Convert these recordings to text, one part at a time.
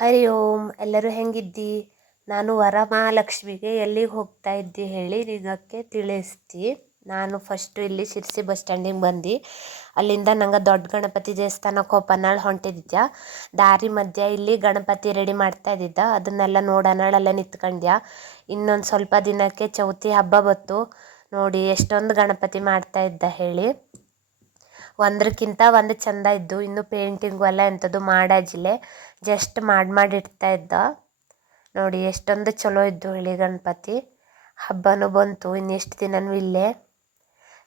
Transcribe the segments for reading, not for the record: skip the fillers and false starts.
ಹರಿ ಓಂ. ಎಲ್ಲರೂ ಹೆಂಗಿದ್ದಿ? ನಾನು ವರಮಹಾಲಕ್ಷ್ಮಿಗೆ ಎಲ್ಲಿಗೆ ಹೋಗ್ತಾ ಇದ್ದಿ ಹೇಳಿ ನಿನಕ್ಕೆ ತಿಳಿಸ್ತಿ. ನಾನು ಫಸ್ಟು ಇಲ್ಲಿ ಶಿರ್ಸಿ ಬಸ್ ಸ್ಟ್ಯಾಂಡಿಗೆ ಬಂದು ಅಲ್ಲಿಂದ ನಂಗೆ ದೊಡ್ಡ ಗಣಪತಿ ದೇವಸ್ಥಾನಕ್ಕೆ ಹೊಂಟಿದ್ದೆ ಹೊಂಟಿದ್ದೆ. ದಾರಿ ಮಧ್ಯೆ ಇಲ್ಲಿ ಗಣಪತಿ ರೆಡಿ ಮಾಡ್ತಾ ಇದ್ದಿದ್ದ, ಅದನ್ನೆಲ್ಲ ನೋಡೋಣಳೆಲ್ಲ ನಿಂತ್ಕೊಂಡ್ಯ. ಇನ್ನೊಂದು ಸ್ವಲ್ಪ ದಿನಕ್ಕೆ ಚೌತಿ ಹಬ್ಬ ಬತ್ತು. ನೋಡಿ ಎಷ್ಟೊಂದು ಗಣಪತಿ ಮಾಡ್ತಾ ಇದ್ದ ಹೇಳಿ. ಒಂದಕ್ಕಿಂತ ಒಂದು ಚಂದ ಇದ್ದು. ಇನ್ನು ಪೇಂಟಿಂಗು ಎಲ್ಲ ಎಂಥದ್ದು ಮಾಡಾಜಿಲೆ, ಜಸ್ಟ್ ಮಾಡಿಡ್ತಾ ಇದ್ದ. ನೋಡಿ ಎಷ್ಟೊಂದು ಚಲೋ ಇದ್ದು ಹೇಳಿ ಗಣಪತಿ. ಹಬ್ಬನೂ ಬಂತು, ಇನ್ನೆಷ್ಟು ದಿನನೂ ಇಲ್ಲೇ.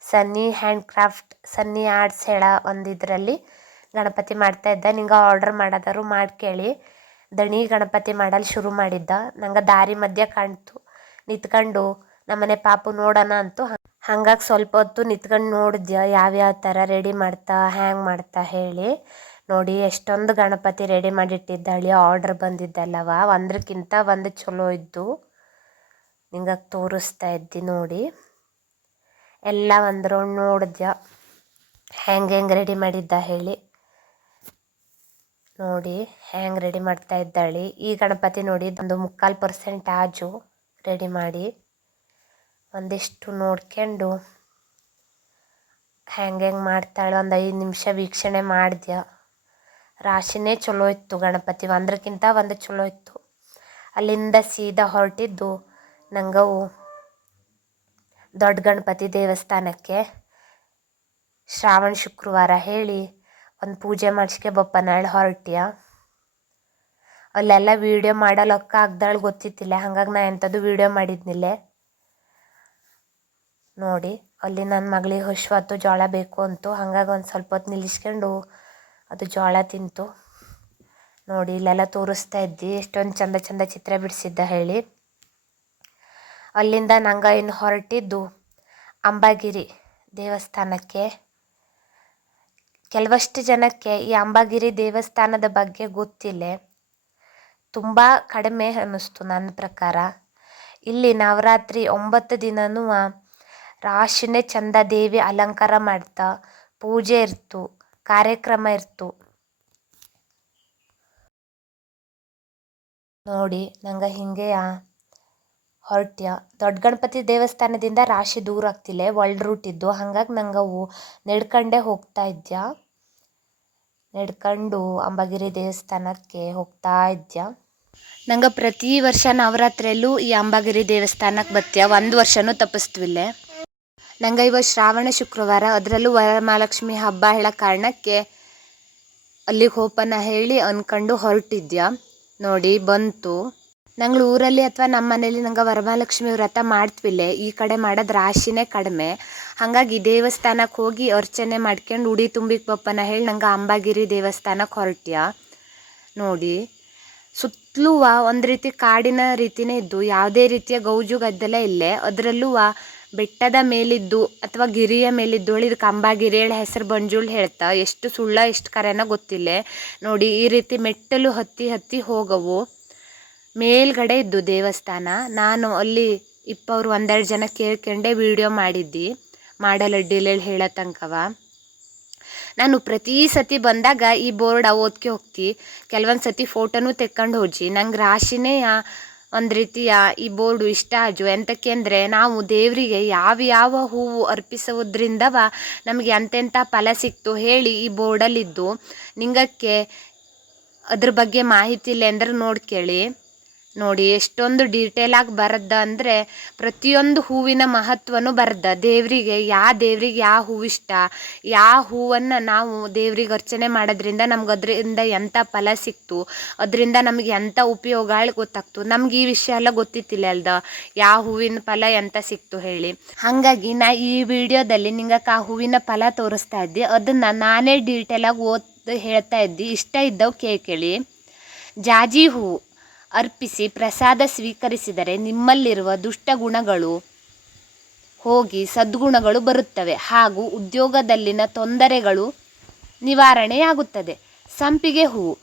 ಸನ್ನಿ ಹ್ಯಾಂಡ್ ಕ್ರಾಫ್ಟ್, ಸನ್ನಿ ಆರ್ಟ್ಸ್ ಹೇಳ ಒಂದು ಇದರಲ್ಲಿ ಗಣಪತಿ ಮಾಡ್ತಾ ಇದ್ದ. ನಿಂಗೆ ಆರ್ಡರ್ ಮಾಡೋದಾರು ಮಾಡಿ ಕೇಳಿ. ದಣಿ ಗಣಪತಿ ಮಾಡಲು ಶುರು ಮಾಡಿದ್ದ. ನಂಗೆ ದಾರಿ ಮಧ್ಯೆ ಕಾಣ್ತು, ನಿಂತ್ಕೊಂಡು ನಮ್ಮನೆ ಪಾಪು ನೋಡೋಣ ಅಂತು. ಹಂಗಾಗಿ ಸ್ವಲ್ಪ ಹೊತ್ತು ನಿಂತ್ಕೊಂಡು ನೋಡಿದ್ಯ ಯಾವ್ಯಾವ ಥರ ರೆಡಿ ಮಾಡ್ತಾ ಹ್ಯಾಂಗೆ ಮಾಡ್ತಾ ಹೇಳಿ. ನೋಡಿ ಎಷ್ಟೊಂದು ಗಣಪತಿ ರೆಡಿ ಮಾಡಿಟ್ಟಿದ್ದಾಳೆ, ಆರ್ಡ್ರ್ ಬಂದಿದ್ದಲ್ಲವ. ಒಂದಕ್ಕಿಂತ ಒಂದು ಚಲೋ ಇದ್ದು. ನಿಂಗೆ ತೋರಿಸ್ತಾ ಇದ್ದಿ ನೋಡಿ. ಎಲ್ಲ ಒಂದು ರೌಂಡ್ ನೋಡಿದ್ಯ ಹೆಂಗೆ ರೆಡಿ ಮಾಡಿದ್ದ ಹೇಳಿ. ನೋಡಿ ಹೆಂಗೆ ರೆಡಿ ಮಾಡ್ತಾ ಇದ್ದಾಳೆ. ಈ ಗಣಪತಿ ನೋಡಿ ಒಂದು 3/4% ಆಜು ರೆಡಿ ಮಾಡಿ ಒಂದಿಷ್ಟು ನೋಡ್ಕೊಂಡು ಹೆಂಗೆ ಮಾಡ್ತಾಳೆ. ಒಂದು 5 ನಿಮಿಷ ವೀಕ್ಷಣೆ ಮಾಡಿದ್ಯ. ರಾಶಿನೇ ಚಲೋ ಇತ್ತು ಗಣಪತಿ, ಒಂದಕ್ಕಿಂತ ಒಂದು ಚಲೋ ಇತ್ತು. ಅಲ್ಲಿಂದ ಸೀದಾ ಹೊರಟಿದ್ದು ನಂಗವು ದೊಡ್ಡ ಗಣಪತಿ ದೇವಸ್ಥಾನಕ್ಕೆ. ಶ್ರಾವಣ ಶುಕ್ರವಾರ ಹೇಳಿ ಒಂದು ಪೂಜೆ ಮಾಡಿಸ್ಕೆ ಬಪ್ಪನಾಳು ಹೊರಟ್ಯ. ಅಲ್ಲೆಲ್ಲ ವೀಡಿಯೋ ಮಾಡಲಕ್ಕ ಆಗ್ದಾಳು ಗೊತ್ತಿತ್ತಿಲ್ಲ, ಹಂಗಾಗಿ ನಾ ಎಂಥದ್ದು ವೀಡಿಯೋ ಮಾಡಿದ್ನಿಲ್ಲ. ನೋಡಿ ಅಲ್ಲಿ ನನ್ನ ಮಗಳಿಗೆ ಹೊತ್ತು ಜೋಳ ಬೇಕು ಅಂತು, ಹಂಗಾಗಿ ಒಂದು ಸ್ವಲ್ಪ ಹೊತ್ತು ನಿಲ್ಲಿಸ್ಕೊಂಡು ಅದು ಜೋಳ ತಿಂತು. ನೋಡಿ ಇಲ್ಲೆಲ್ಲ ತೋರಿಸ್ತಾ ಇದ್ದಿ ಎಷ್ಟೊಂದು ಚಂದ ಚಂದ ಚಿತ್ರ ಬಿಡಿಸಿದ್ದ ಹೇಳಿ. ಅಲ್ಲಿಂದ ನಂಗೆ ಇನ್ನು ಹೊರಟಿದ್ದು ಅಂಬಾಗಿರಿ ದೇವಸ್ಥಾನಕ್ಕೆ. ಕೆಲವಷ್ಟು ಜನಕ್ಕೆ ಈ ಅಂಬಾಗಿರಿ ದೇವಸ್ಥಾನದ ಬಗ್ಗೆ ಗೊತ್ತಿಲ್ಲ, ತುಂಬ ಕಡಿಮೆ ಅನ್ನಿಸ್ತು ನನ್ನ ಪ್ರಕಾರ. ಇಲ್ಲಿ ನವರಾತ್ರಿ 9 ದಿನನೂ ರಾಶಿನೇ ಚಂದ ದೇವಿ ಅಲಂಕಾರ ಮಾಡ್ತಾ ಪೂಜೆ ಇರ್ತು, ಕಾರ್ಯಕ್ರಮ ಇರ್ತು. ನೋಡಿ ನಂಗೆ ಹಿಂಗೆ ಹೊರಟ್ಯ. ದೊಡ್ಡ ಗಣಪತಿ ದೇವಸ್ಥಾನದಿಂದ ರಾಶಿ ದೂರ ಆಗ್ತಿಲ್ಲ, ವರ್ಲ್ಡ್ ರೂಟ್ ಇದ್ದು. ಹಂಗಾಗಿ ನಂಗೆ ಅವು ನಡ್ಕಂಡೇ ಹೋಗ್ತಾ ಇದ್ಯ. ನಡ್ಕೊಂಡು ಅಂಬಾಗಿರಿ ದೇವಸ್ಥಾನಕ್ಕೆ ಹೋಗ್ತಾ ಇದ್ಯ. ನಂಗೆ ಪ್ರತಿ ವರ್ಷ ನವರಾತ್ರಿಯಲ್ಲೂ ಈ ಅಂಬಾಗಿರಿ ದೇವಸ್ಥಾನಕ್ಕೆ ಬತ್ಯ, ಒಂದು ವರ್ಷನೂ ತಪ್ಪಿಸ್ತಿಲ್ಲ. ನಂಗೆ ಇವಾಗ ಶ್ರಾವಣ ಶುಕ್ರವಾರ, ಅದರಲ್ಲೂ ವರಮಹಾಲಕ್ಷ್ಮಿ ಹಬ್ಬ ಹೇಳೋ ಕಾರಣಕ್ಕೆ ಅಲ್ಲಿಗೆ ಹೋಪನ ಹೇಳಿ ಅಂದ್ಕೊಂಡು ಹೊರಟಿದ್ಯ. ನೋಡಿ ಬಂತು. ನಂಗೆ ಊರಲ್ಲಿ ಅಥವಾ ನಮ್ಮ ಮನೇಲಿ ನಂಗೆ ವರಮಹಾಲಕ್ಷ್ಮಿ ವ್ರತ ಮಾಡ್ತಿವಿಲ್ಲ, ಈ ಕಡೆ ಮಾಡೋದು ರಾಶಿನೇ ಕಡಿಮೆ. ಹಾಗಾಗಿ ದೇವಸ್ಥಾನಕ್ಕೆ ಹೋಗಿ ಅರ್ಚನೆ ಮಾಡ್ಕೊಂಡು ಉಡಿ ತುಂಬಿಗೆ ಬಪ್ಪನ ಹೇಳಿ ನಂಗೆ ಅಂಬಾಗಿರಿ ದೇವಸ್ಥಾನಕ್ಕೆ ಹೊರಟ್ಯ. ನೋಡಿ ಸುತ್ತಲೂ ಒಂದು ರೀತಿ ಕಾಡಿನ ರೀತಿಯೇ ಇದ್ದು, ಯಾವುದೇ ರೀತಿಯ ಗೌಜು ಗದ್ದಲ ಇಲ್ಲೇ. ಅದರಲ್ಲೂ ಬೆಟ್ಟದ ಮೇಲಿದ್ದು ಅಥವಾ ಗಿರಿಯ ಮೇಲಿದ್ದು ಇದಕ್ಕೆ ಅಂಬಾಗಿರಿ ಹೇಳಿ ಹೆಸರು ಬಂಜುಳು ಹೇಳ್ತಾ. ಎಷ್ಟು ಸುಳ್ಳ ಎಷ್ಟು ಕರೆನೋ ಗೊತ್ತಿಲ್ಲ. ನೋಡಿ ಈ ರೀತಿ ಮೆಟ್ಟಲು ಹತ್ತಿ ಹತ್ತಿ ಹೋಗವು. ಮೇಲ್ಗಡೆ ಇದ್ದು ದೇವಸ್ಥಾನ. ನಾನು ಅಲ್ಲಿ ಇಪ್ಪವ್ರು 1-2 ಜನ ಕೇಳ್ಕೊಂಡೆ ವೀಡಿಯೋ ಮಾಡಿದ್ದಿ, ಮಾಡಲಡ್ಡಿಲೇಳಿ ಹೇಳೋ ತನಕವ. ನಾನು ಪ್ರತಿ ಸತಿ ಬಂದಾಗ ಈ ಬೋರ್ಡ್ ಓದ್ಕೆ ಹೋಗ್ತಿ, ಕೆಲವೊಂದು ಸತಿ ಫೋಟೋನೂ ತೆಕ್ಕೊಂಡು ಹೋಜಿ. ನಂಗೆ ರಾಶಿನೇ ಒಂದು ರೀತಿಯ ಈ ಬೋರ್ಡು ಇಷ್ಟ ಆಜು. ಎಂತಕ್ಕೆ ಅಂದರೆ ನಾವು ದೇವರಿಗೆ ಯಾವ ಹೂವು ಅರ್ಪಿಸೋದ್ರಿಂದವ ನಮಗೆ ಎಂತೆಂಥ ಫಲ ಸಿಕ್ತು ಹೇಳಿ ಈ ಬೋರ್ಡಲ್ಲಿದ್ದು. ನಿಂಗಕ್ಕೆ ಅದ್ರ ಬಗ್ಗೆ ಮಾಹಿತಿ ಇಲ್ಲ ಅಂದ್ರೆ ನೋಡ್ಕೇಳಿ. ನೋಡಿ ಎಷ್ಟೊಂದು ಡೀಟೇಲಾಗಿ ಬರದ್ದ ಅಂದರೆ ಪ್ರತಿಯೊಂದು ಹೂವಿನ ಮಹತ್ವನೂ ಬರದ್ದ. ದೇವರಿಗೆ ಯಾವ ಹೂವು ಇಷ್ಟ, ಯಾವ ಹೂವನ್ನು ನಾವು ದೇವ್ರಿಗೆ ಅರ್ಚನೆ ಮಾಡೋದ್ರಿಂದ ನಮ್ಗೆ ಅದರಿಂದ ಎಂಥ ಫಲ ಸಿಕ್ತು, ಅದರಿಂದ ನಮಗೆ ಎಂಥ ಉಪಯೋಗಗಳು ಗೊತ್ತಾಗ್ತು. ನಮ್ಗೆ ಈ ವಿಷಯ ಎಲ್ಲ ಗೊತ್ತಿತ್ತಿಲ್ಲ ಅಲ್ದ, ಯಾವ ಹೂವಿನ ಫಲ ಎಂತ ಸಿಕ್ತು ಹೇಳಿ. ಹಾಗಾಗಿ ನಾ ಈ ವಿಡಿಯೋದಲ್ಲಿ ನಿಂಗಕ್ಕೆ ಆ ಹೂವಿನ ಫಲ ತೋರಿಸ್ತಾ ಇದ್ದೆ. ಅದನ್ನು ನಾನೇ ಡೀಟೇಲಾಗಿ ಹೇಳ್ತಾ ಇದ್ದಿ. ಇಷ್ಟ ಇದ್ದವು ಕೇಳಿ. ಜಾಜಿ ಹೂವು ಅರ್ಪಿಸಿ ಪ್ರಸಾದ ಸ್ವೀಕರಿಸಿದರೆ ನಿಮ್ಮಲ್ಲಿರುವ ದುಷ್ಟ ಗುಣಗಳು ಹೋಗಿ ಸದ್ಗುಣಗಳು ಬರುತ್ತವೆ ಹಾಗೂ ಉದ್ಯೋಗದಲ್ಲಿನ ತೊಂದರೆಗಳು ನಿವಾರಣೆಯಾಗುತ್ತದೆ. ಸಂಪಿಗೆ ಹೂವು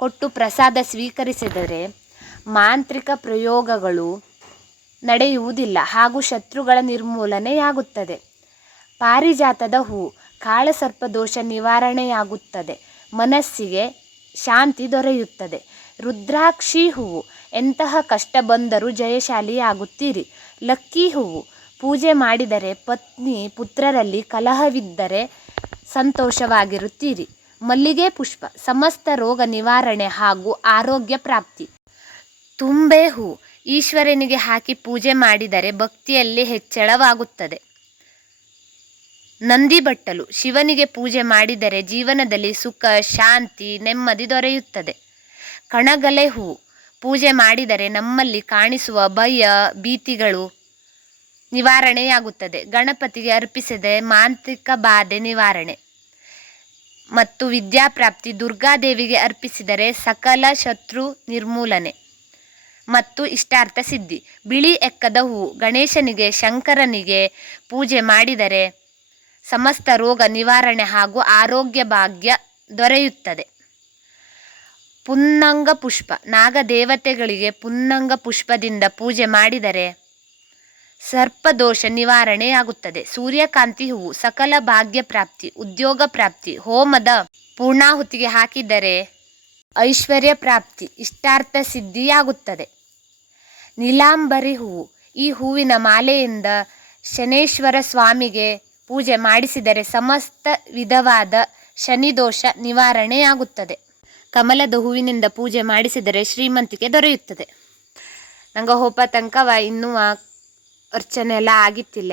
ಕೊಟ್ಟು ಪ್ರಸಾದ ಸ್ವೀಕರಿಸಿದರೆ ಮಾಂತ್ರಿಕ ಪ್ರಯೋಗಗಳು ನಡೆಯುವುದಿಲ್ಲ ಹಾಗೂ ಶತ್ರುಗಳ ನಿರ್ಮೂಲನೆಯಾಗುತ್ತದೆ. ಪಾರಿಜಾತದ ಹೂವು ಕಾಳಸರ್ಪ ದೋಷ ನಿವಾರಣೆಯಾಗುತ್ತದೆ, ಮನಸ್ಸಿಗೆ ಶಾಂತಿ ದೊರೆಯುತ್ತದೆ. ರುದ್ರಾಕ್ಷಿ ಹೂವು, ಎಂತಹ ಕಷ್ಟ ಬಂದರೂ ಜಯಶಾಲಿಯಾಗುತ್ತೀರಿ. ಲಕ್ಕಿ ಹೂವು, ಪೂಜೆ ಮಾಡಿದರೆ ಪತ್ನಿ ಪುತ್ರರಲ್ಲಿ ಕಲಹವಿದ್ದರೆ ಸಂತೋಷವಾಗಿರುತ್ತೀರಿ. ಮಲ್ಲಿಗೆ ಪುಷ್ಪ, ಸಮಸ್ತ ರೋಗ ನಿವಾರಣೆ ಹಾಗೂ ಆರೋಗ್ಯ ಪ್ರಾಪ್ತಿ. ತುಂಬೆ ಹೂ, ಈಶ್ವರನಿಗೆ ಹಾಕಿ ಪೂಜೆ ಮಾಡಿದರೆ ಭಕ್ತಿಯಲ್ಲಿ ಹೆಚ್ಚಳವಾಗುತ್ತದೆ. ನಂದಿ ಬಟ್ಟಲು, ಶಿವನಿಗೆ ಪೂಜೆ ಮಾಡಿದರೆ ಜೀವನದಲ್ಲಿ ಸುಖ, ಶಾಂತಿ, ನೆಮ್ಮದಿ ದೊರೆಯುತ್ತದೆ. ಕಣಗಲೆ ಹೂ, ಪೂಜೆ ಮಾಡಿದರೆ ನಮ್ಮಲ್ಲಿ ಕಾಣಿಸುವ ಭಯ, ಭೀತಿಗಳು ನಿವಾರಣೆಯಾಗುತ್ತದೆ. ಗಣಪತಿಗೆ ಅರ್ಪಿಸಿದ ಮಾಂತ್ರಿಕ ಬಾಧೆ ನಿವಾರಣೆ ಮತ್ತು ವಿದ್ಯಾಪ್ರಾಪ್ತಿ. ದುರ್ಗಾದೇವಿಗೆ ಅರ್ಪಿಸಿದರೆ ಸಕಲ ಶತ್ರು ನಿರ್ಮೂಲನೆ ಮತ್ತು ಇಷ್ಟಾರ್ಥ ಸಿದ್ಧಿ. ಬಿಳಿ ಎಕ್ಕದ ಹೂವು, ಗಣೇಶನಿಗೆ, ಶಂಕರನಿಗೆ ಪೂಜೆ ಮಾಡಿದರೆ ಸಮಸ್ತ ರೋಗ ನಿವಾರಣೆ ಹಾಗೂ ಆರೋಗ್ಯ ಭಾಗ್ಯ ದೊರೆಯುತ್ತದೆ. ಪುನ್ನಂಗ ಪುಷ್ಪ, ನಾಗದೇವತೆಗಳಿಗೆ ಪುನ್ನಂಗ ಪುಷ್ಪದಿಂದ ಪೂಜೆ ಮಾಡಿದರೆ ಸರ್ಪದೋಷ ನಿವಾರಣೆಯಾಗುತ್ತದೆ. ಸೂರ್ಯಕಾಂತಿ ಹೂವು, ಸಕಲ ಭಾಗ್ಯ ಪ್ರಾಪ್ತಿ, ಉದ್ಯೋಗ ಪ್ರಾಪ್ತಿ. ಹೋಮದ ಪೂರ್ಣಾಹುತಿಗೆ ಹಾಕಿದರೆ ಐಶ್ವರ್ಯ ಪ್ರಾಪ್ತಿ, ಇಷ್ಟಾರ್ಥ ಸಿದ್ಧಿಯಾಗುತ್ತದೆ. ನೀಲಾಂಬರಿ ಹೂವು, ಈ ಹೂವಿನ ಮಾಲೆಯಿಂದ ಶನೇಶ್ವರ ಸ್ವಾಮಿಗೆ ಪೂಜೆ ಮಾಡಿಸಿದರೆ ಸಮಸ್ತ ವಿಧವಾದ ಶನಿದೋಷ ನಿವಾರಣೆಯಾಗುತ್ತದೆ. ಕಮಲದ ಹೂವಿನಿಂದ ಪೂಜೆ ಮಾಡಿಸಿದರೆ ಶ್ರೀಮಂತಿಕೆ ದೊರೆಯುತ್ತದೆ. ನಂಗೆ ಹೋಪ ತನಕವ ಇನ್ನೂ ಅರ್ಚನೆ ಎಲ್ಲ ಆಗಿತ್ತಿಲ್ಲ,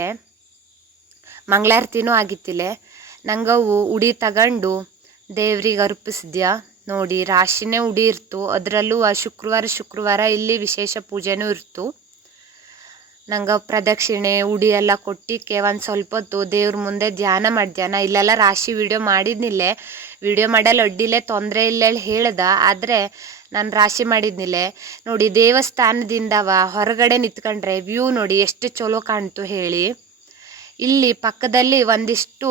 ಮಂಗಳಾರತಿನೂ ಆಗಿತ್ತಿಲ್ಲ. ನಂಗವು ಉಡಿ ತಗೊಂಡು ದೇವ್ರಿಗೆ ಅರ್ಪಿಸಿದ್ಯಾ ನೋಡಿ. ರಾಶಿನೇ ಉಡಿ ಇರ್ತು, ಅದರಲ್ಲೂ ಶುಕ್ರವಾರ ಇಲ್ಲಿ ವಿಶೇಷ ಪೂಜೆನೂ ಇರ್ತು. ನಂಗೆ ಪ್ರದಕ್ಷಿಣೆ ಉಡಿ ಎಲ್ಲ ಕೊಟ್ಟಿಕ್ಕೆ ಒಂದು ಸ್ವಲ್ಪ ಹೊತ್ತು ದೇವ್ರ ಮುಂದೆ ಧ್ಯಾನ ಮಾಡಿದ್ಯಾನ. ಇಲ್ಲೆಲ್ಲ ರಾಶಿ ವಿಡಿಯೋ ಮಾಡಿದ್ನಿಲ್ಲೇ, ವಿಡಿಯೋ ಮಾಡಲು ಅಡ್ಡಿಲ್ಲೇ ತೊಂದರೆ ಇಲ್ಲ ಹೇಳ್ದ. ಆದರೆ ನಾನು ರಾಶಿ ಮಾಡಿದ್ನಿಲ್ಲ ನೋಡಿ. ದೇವಸ್ಥಾನದಿಂದವ ಹೊರಗಡೆ ನಿಂತ್ಕೊಂಡ್ರೆ ವ್ಯೂ ನೋಡಿ ಎಷ್ಟು ಚಲೋ ಕಾಣ್ತು ಹೇಳಿ. ಇಲ್ಲಿ ಪಕ್ಕದಲ್ಲಿ ಒಂದಿಷ್ಟು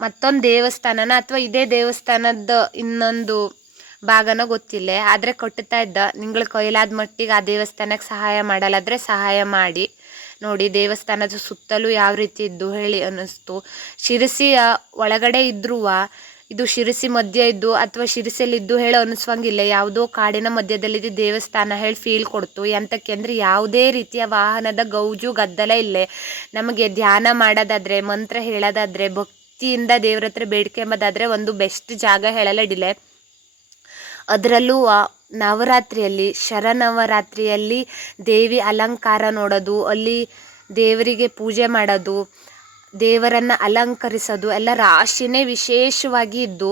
ಮತ್ತೊಂದು ದೇವಸ್ಥಾನನ ಅಥವಾ ಇದೇ ದೇವಸ್ಥಾನದ ಇನ್ನೊಂದು ಭಾಗನೋ ಗೊತ್ತಿಲ್ಲ, ಆದರೆ ಕಟ್ಟುತ್ತಾ ಇದ್ದ. ನಿಂಗಳ ಕೈಲಾದ ಮಟ್ಟಿಗೆ ಆ ದೇವಸ್ಥಾನಕ್ಕೆ ಸಹಾಯ ಮಾಡಲಾದರೆ ಸಹಾಯ ಮಾಡಿ ನೋಡಿ. ದೇವಸ್ಥಾನದ ಸುತ್ತಲೂ ಯಾವ ರೀತಿ ಇದ್ದು ಹೇಳಿ ಅನ್ನಿಸ್ತು. ಶಿರಸಿಯ ಒಳಗಡೆ ಇದ್ರೂ ಇದು ಶಿರಸಿ ಮಧ್ಯ ಇದ್ದು ಅಥವಾ ಶಿರಸಿಯಲ್ಲಿದ್ದು ಹೇಳೋ ಅನ್ನಿಸ್ವಂಗಿಲ್ಲ. ಯಾವುದೋ ಕಾಡಿನ ಮಧ್ಯದಲ್ಲಿದ್ದು ದೇವಸ್ಥಾನ ಹೇಳಿ ಫೀಲ್ ಕೊಡ್ತು. ಎಂತಕ್ಕೆ ಅಂದರೆ ಯಾವುದೇ ರೀತಿಯ ವಾಹನದ ಗೌಜು ಗದ್ದಲ ಇಲ್ಲೇ. ನಮಗೆ ಧ್ಯಾನ ಮಾಡೋದಾದರೆ, ಮಂತ್ರ ಹೇಳೋದಾದರೆ, ಭಕ್ತಿಯಿಂದ ದೇವ್ರ ಹತ್ರ ಬೇಡಿಕೆ ಎಂಬುದಾದರೆ ಒಂದು ಬೆಸ್ಟ್ ಜಾಗ ಹೇಳಲಡಿಲೆ. ಅದರಲ್ಲೂ ನವರಾತ್ರಿಯಲ್ಲಿ, ಶರನವರಾತ್ರಿಯಲ್ಲಿ ದೇವಿ ಅಲಂಕಾರ ನೋಡೋದು, ಅಲ್ಲಿ ದೇವರಿಗೆ ಪೂಜೆ ಮಾಡೋದು, ದೇವರನ್ನು ಅಲಂಕರಿಸೋದು ಎಲ್ಲ ರಾಶಿನೇ ವಿಶೇಷವಾಗಿ ಇದ್ದು,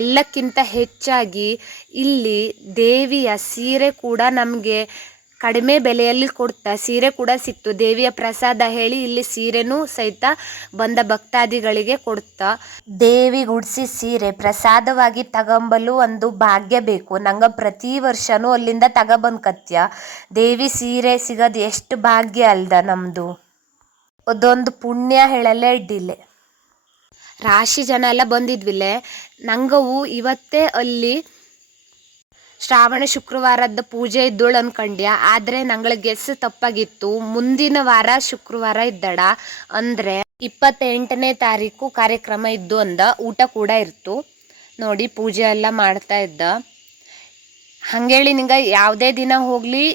ಎಲ್ಲಕ್ಕಿಂತ ಹೆಚ್ಚಾಗಿ ಇಲ್ಲಿ ದೇವಿಯ ಸೀರೆ ಕೂಡ ನಮಗೆ ಕಡಿಮೆ ಬೆಲೆಯಲ್ಲಿ ಕೊಡ್ತಾ ಸೀರೆ ಕೂಡ ಸಿಕ್ತು. ದೇವಿಯ ಪ್ರಸಾದ ಹೇಳಿ ಇಲ್ಲಿ ಸೀರೆನೂ ಸಹಿತ ಬಂದ ಭಕ್ತಾದಿಗಳಿಗೆ ಕೊಡ್ತಾ. ದೇವಿಗೆ ಉಡಿಸಿ ಸೀರೆ ಪ್ರಸಾದವಾಗಿ ತಗೊಂಬಲು ಒಂದು ಭಾಗ್ಯ ಬೇಕು. ನಂಗೆ ಪ್ರತಿ ವರ್ಷನೂ ಅಲ್ಲಿಂದ ತಗೊಬಂದ್ಕತ್ಯ. ದೇವಿ ಸೀರೆ ಸಿಗೋದು ಎಷ್ಟು ಭಾಗ್ಯ ಅಲ್ದ ನಮ್ಮದು. ಅದೊಂದು ಪುಣ್ಯ ಹೇಳಲ್ಲೇ ಅಡ್ಡಿಲ್ಲ. ರಾಶಿ ಜನ ಎಲ್ಲ ಬಂದಿದ್ವಿಲ್ಲೇ. ನಂಗವು ಇವತ್ತೇ ಅಲ್ಲಿ ಶ್ರಾವಣ ಶುಕ್ರವಾರದ ಪೂಜೆ ಇದ್ದೋಳು ಅನ್ಕಂಡ್ಯ. ಆದರೆ ನಂಗಳ ಗೆಸ್ ತಪ್ಪಾಗಿತ್ತು. ಮುಂದಿನ ವಾರ ಶುಕ್ರವಾರ ಇದ್ದಡ, ಅಂದರೆ 28ನೇ ತಾರೀಕು ಕಾರ್ಯಕ್ರಮ ಇದ್ದು ಅಂದ. ಊಟ ಕೂಡ ಇರ್ತು ನೋಡಿ. ಪೂಜೆ ಎಲ್ಲ ಮಾಡ್ತಾ ಇದ್ದ. ಹಂಗೇಳಿ ನಿಂಗೆ ಯಾವುದೇ ದಿನ ಹೋಗಲಿ,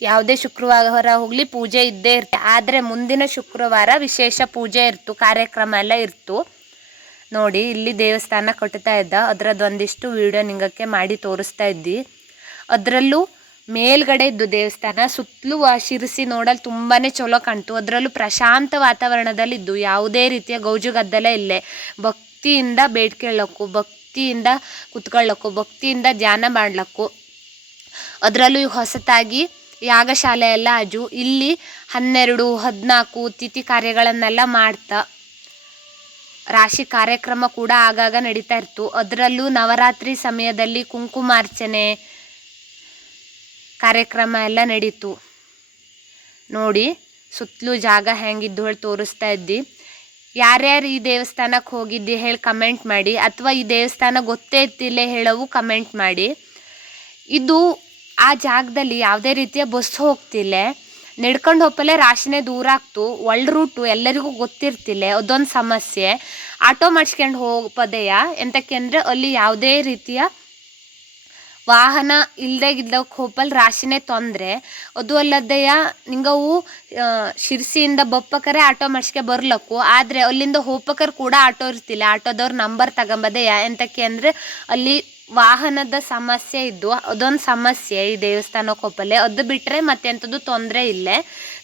ಯಾವುದೇ ಶುಕ್ರವಾರ ಹೋಗಲಿ ಪೂಜೆ ಇದ್ದೇ ಇರ್ತೆ. ಆದರೆ ಮುಂದಿನ ಶುಕ್ರವಾರ ವಿಶೇಷ ಪೂಜೆ ಇರ್ತು, ಕಾರ್ಯಕ್ರಮ ಎಲ್ಲ ಇರ್ತು ನೋಡಿ. ಇಲ್ಲಿ ದೇವಸ್ಥಾನ ಕಟ್ಟುತ್ತಾ ಇದ್ದ. ಅದರದ್ದು ಒಂದಿಷ್ಟು ವಿಡಿಯೋ ನಿಂಗಕ್ಕೆ ಮಾಡಿ ತೋರಿಸ್ತಾ ಇದ್ದಿ. ಅದರಲ್ಲೂ ಮೇಲ್ಗಡೆ ಇದ್ದು ದೇವಸ್ಥಾನ, ಸುತ್ತಲೂ ಆ ಶಿರಸಿ ನೋಡಲು ತುಂಬಾ ಚಲೋ ಕಾಣ್ತು. ಅದರಲ್ಲೂ ಪ್ರಶಾಂತ ವಾತಾವರಣದಲ್ಲಿದ್ದು, ಯಾವುದೇ ರೀತಿಯ ಗೌಜು ಗದ್ದಲ ಇಲ್ಲೇ. ಭಕ್ತಿಯಿಂದ ಬೇಡ್ಕೊಳ್ಳೋಕ್ಕೂ, ಭಕ್ತಿಯಿಂದ ಕುತ್ಕೊಳ್ಳೋಕ್ಕೂ, ಭಕ್ತಿಯಿಂದ ಧ್ಯಾನ ಮಾಡ್ಲಕ್ಕೂ. ಅದರಲ್ಲೂ ಹೊಸತಾಗಿ ಯಾಗಶಾಲೆ ಎಲ್ಲ ಆಜು. ಇಲ್ಲಿ 12, 14 ತಿಥಿ ಕಾರ್ಯಗಳನ್ನೆಲ್ಲ ಮಾಡ್ತಾ ರಾಶಿ ಕಾರ್ಯಕ್ರಮ ಕೂಡ ಆಗಾಗ ನಡೀತಾ ಇರ್ತು. ಅದರಲ್ಲೂ ನವರಾತ್ರಿ ಸಮಯದಲ್ಲಿ ಕುಂಕುಮಾರ್ಚನೆ ಕಾರ್ಯಕ್ರಮ ಎಲ್ಲ ನಡೀತು ನೋಡಿ. ಸುತ್ತಲೂ ಜಾಗ ಹೆಂಗಿದ್ದು ಹೇಳಿ ತೋರಿಸ್ತಾ ಇದ್ದಿ. ಯಾರ್ಯಾರು ಈ ದೇವಸ್ಥಾನಕ್ಕೆ ಹೋಗಿದ್ದಿ ಹೇಳಿ ಕಮೆಂಟ್ ಮಾಡಿ, ಅಥವಾ ಈ ದೇವಸ್ಥಾನ ಗೊತ್ತೇ ಇತ್ತಿಲ್ಲ ಹೇಳವು ಕಮೆಂಟ್ ಮಾಡಿ. ಇದು ಆ ಜಾಗದಲ್ಲಿ ಯಾವುದೇ ರೀತಿಯ ಬಸ್ ಹೋಗ್ತಿಲ್ಲ. ನಡ್ಕೊಂಡು ಹೋಗಲೇ ರಾಶಿನೇ ದೂರ ಆಗ್ತು. ಒಳ್ಳೆ ರೂಟು ಎಲ್ಲರಿಗೂ ಗೊತ್ತಿರ್ತಿಲ್ಲ, ಅದೊಂದು ಸಮಸ್ಯೆ. ಆಟೋ ಮಾಡಿಸ್ಕೊಂಡು ಹೋಗೋದೆಯ ಎಂತಕ್ಕೆ ಅಂದರೆ ಅಲ್ಲಿ ಯಾವುದೇ ರೀತಿಯ ವಾಹನ ಇಲ್ಲದೆ ಗಿದ್ದಕ್ಕೆ ಹೋಪಲ್ ರಾಶಿನೇ ತೊಂದರೆ. ಅದು ಅಲ್ಲದೆಯ ನಿಂಗವು ಶಿರ್ಸಿಯಿಂದ ಬೊಪ್ಪಕರೆ ಆಟೋ ಮಾಡಿಸ್ಕೆ ಬರ್ಲಕ್ಕು, ಆದರೆ ಅಲ್ಲಿಂದ ಹೋಪಕರ್ ಕೂಡ ಆಟೋ ಇರ್ತಿಲ್ಲ. ಆಟೋದವ್ರ ನಂಬರ್ ತಗೊಂಬದೆ ಎಂತಕ್ಕೆ ಅಂದರೆ ಅಲ್ಲಿ ವಾಹನದ ಸಮಸ್ಯೆ ಇದ್ದು ಅದೊಂದು ಸಮಸ್ಯೆ ಈ ದೇವಸ್ಥಾನಕ್ಕೆ ಹೋಪಲೆ. ಅದು ಬಿಟ್ಟರೆ ಮತ್ತೆಂಥದ್ದು ತೊಂದರೆ ಇಲ್ಲೇ.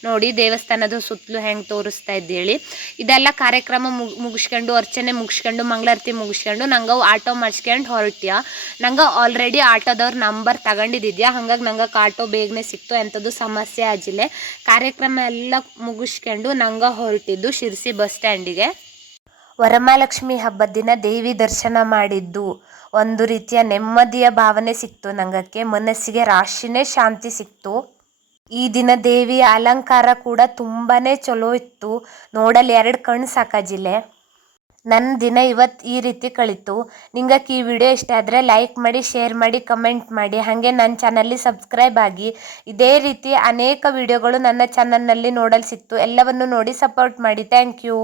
ನೋಡಿ ದೇವಸ್ಥಾನದ ಸುತ್ತಲೂ ಹೆಂಗೆ ತೋರಿಸ್ತಾ ಇದ್ದೇಳಿ. ಇದೆಲ್ಲ ಕಾರ್ಯಕ್ರಮ ಮುಗಿಸ್ಕೊಂಡು ಅರ್ಚನೆ ಮುಗಿಸ್ಕೊಂಡು ಮಂಗಳಾರತಿ ಮುಗಿಸ್ಕೊಂಡು ನಂಗೆ ಆಟೋ ಮಾಡಿಸ್ಕೊಂಡು ಹೊರಟ್ಯ. ನಂಗೆ ಆಲ್ರೆಡಿ ಆಟೋದವ್ರ ನಂಬರ್ ತಗೊಂಡಿದ್ಯಾ, ಹಾಗಾಗಿ ನಂಗೆ ಆಟೋ ಬೇಗನೆ ಸಿಕ್ತು, ಎಂಥದ್ದು ಸಮಸ್ಯೆ ಆಗಿಲ್ಲ. ಕಾರ್ಯಕ್ರಮ ಎಲ್ಲ ಮುಗಿಸ್ಕೊಂಡು ನಂಗೆ ಹೊರಟಿದ್ದು ಶಿರ್ಸಿ ಬಸ್ ಸ್ಟ್ಯಾಂಡಿಗೆ. ವರಮಹಾಲಕ್ಷ್ಮಿ ಹಬ್ಬದ ದಿನ ದೇವಿ ದರ್ಶನ ಮಾಡಿದ್ದು ಒಂದು ರೀತಿಯ ನೆಮ್ಮದಿಯ ಭಾವನೆ ಸಿಕ್ತು. ನಂಗಕ್ಕೆ ಮನಸ್ಸಿಗೆ ರಾಶಿನೇ ಶಾಂತಿ ಸಿಕ್ತು. ಈ ದಿನ ದೇವಿಯ ಅಲಂಕಾರ ಕೂಡ ತುಂಬಾನೇ ಚಲೋ ಇತ್ತು, ನೋಡಲು 2 ಕಣ್ಣು ಸಾಕಾಜಿಲೆ. ನನ್ನ ದಿನ ಇವತ್ತು ಈ ರೀತಿ ಕಳೀತು. ನಿಂಗಕ್ಕೆ ಈ ವಿಡಿಯೋ ಇಷ್ಟ ಆದರೆ ಲೈಕ್ ಮಾಡಿ, ಶೇರ್ ಮಾಡಿ, ಕಮೆಂಟ್ ಮಾಡಿ. ಹಾಗೆ ನನ್ನ ಚಾನಲ್ಲಿ ಸಬ್ಸ್ಕ್ರೈಬ್ ಆಗಿ. ಇದೇ ರೀತಿ ಅನೇಕ ವಿಡಿಯೋಗಳು ನನ್ನ ಚಾನಲ್ನಲ್ಲಿ ನೋಡಲು ಸಿಕ್ತು. ಎಲ್ಲವನ್ನು ನೋಡಿ ಸಪೋರ್ಟ್ ಮಾಡಿ. Thank you.